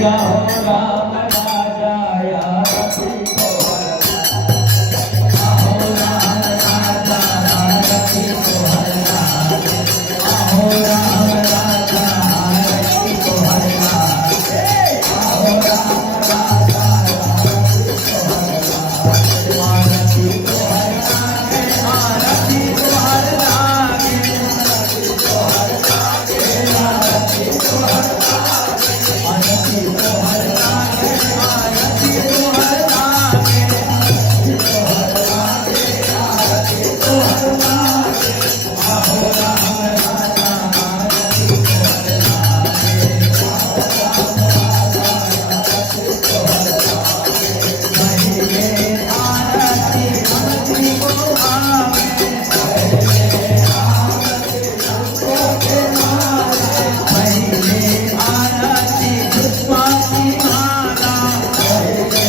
या हो राम राजा या रति को हो राम राजा रति को हरना हो राम राजा रति को हरना हो राम राजा रति को हरना रति को हरना रति को हरना रति को हरना रति को हरना आरती को हरना के आरती को हरना के आरती को हरना के आरती को हरना के आहो राम राजा आरती को हरना के आहो राम राजा आरती को हरना के महिले आरती आरती को आवे महिले आरती सबको के मारे महिले आरती पुष्पाची माला महिले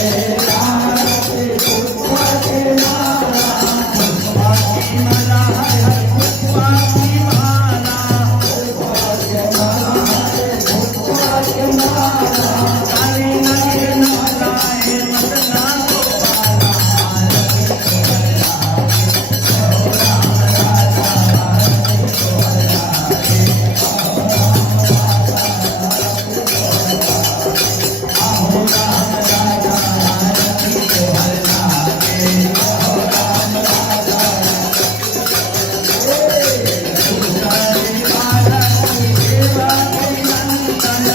आरती पुष्पाची माला पुष्पाची माला हर पुष्पाची माला पुष्पाची माला हर पुष्पाची माला काले नगे नालाए मदना गोपाला आरती को हरना हो राम राजा आरती को हरना हो राम राजा आरती को हरना हो राम राजा आरती को हरना हो राम राजा आरती देवा के नंदन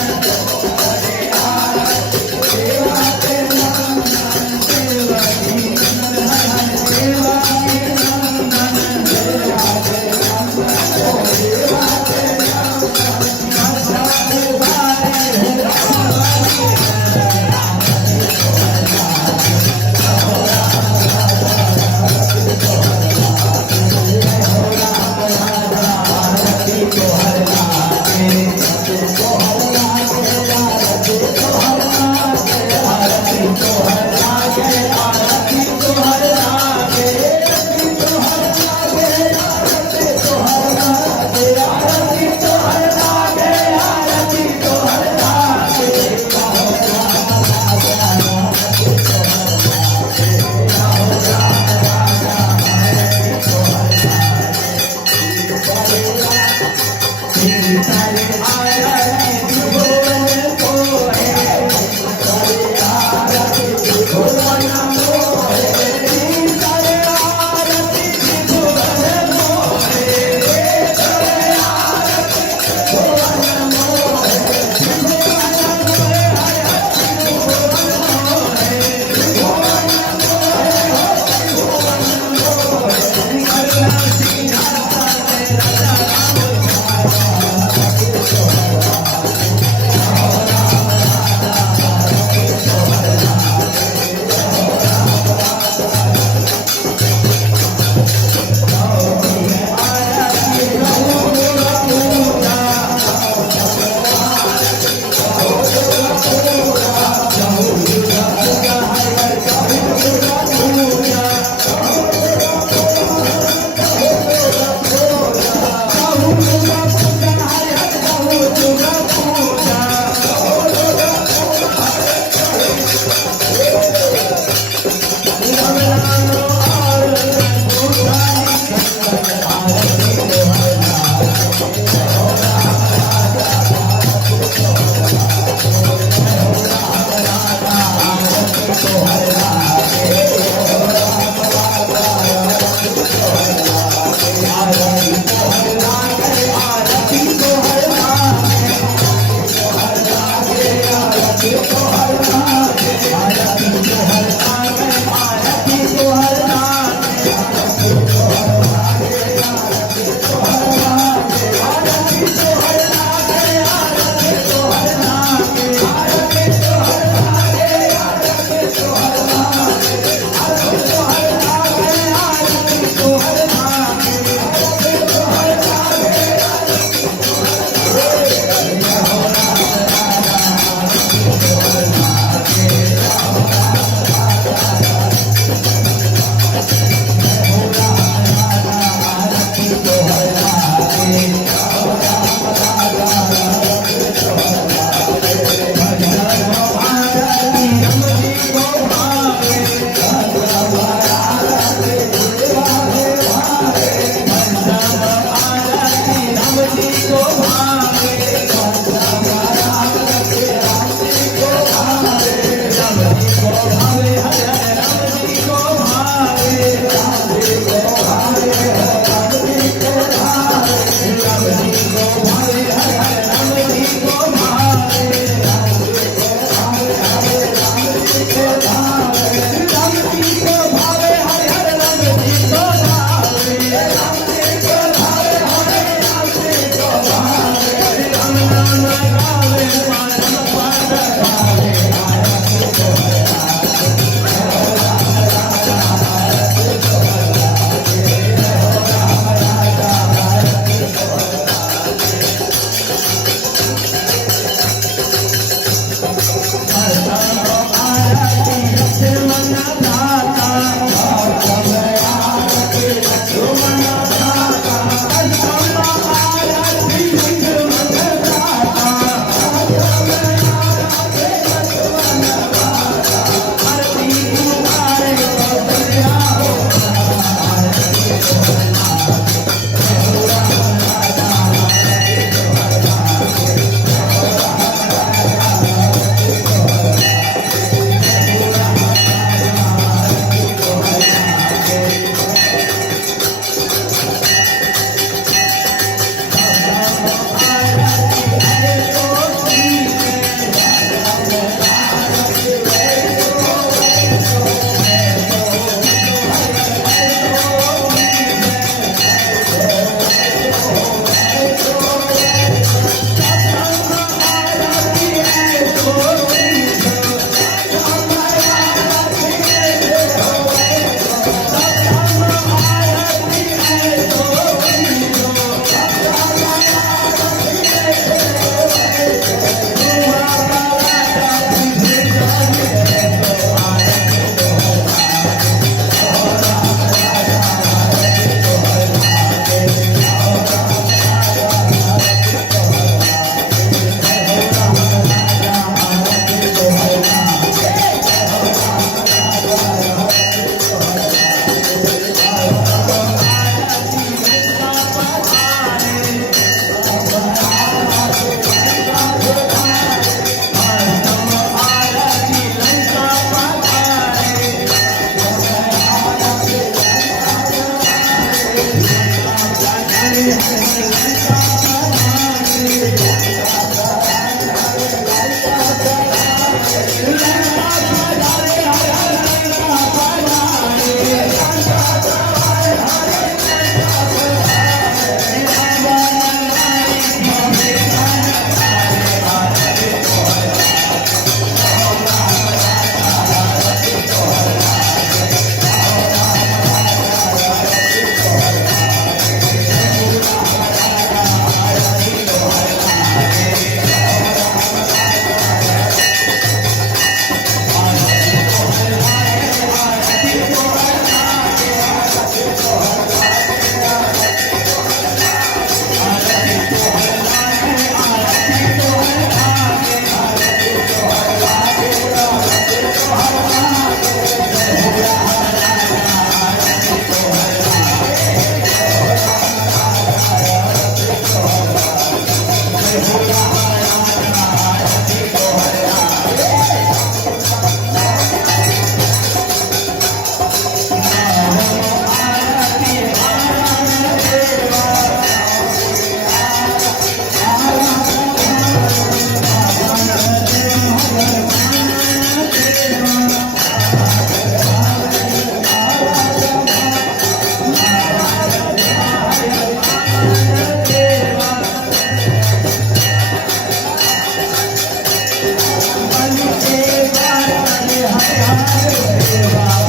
रे बाबा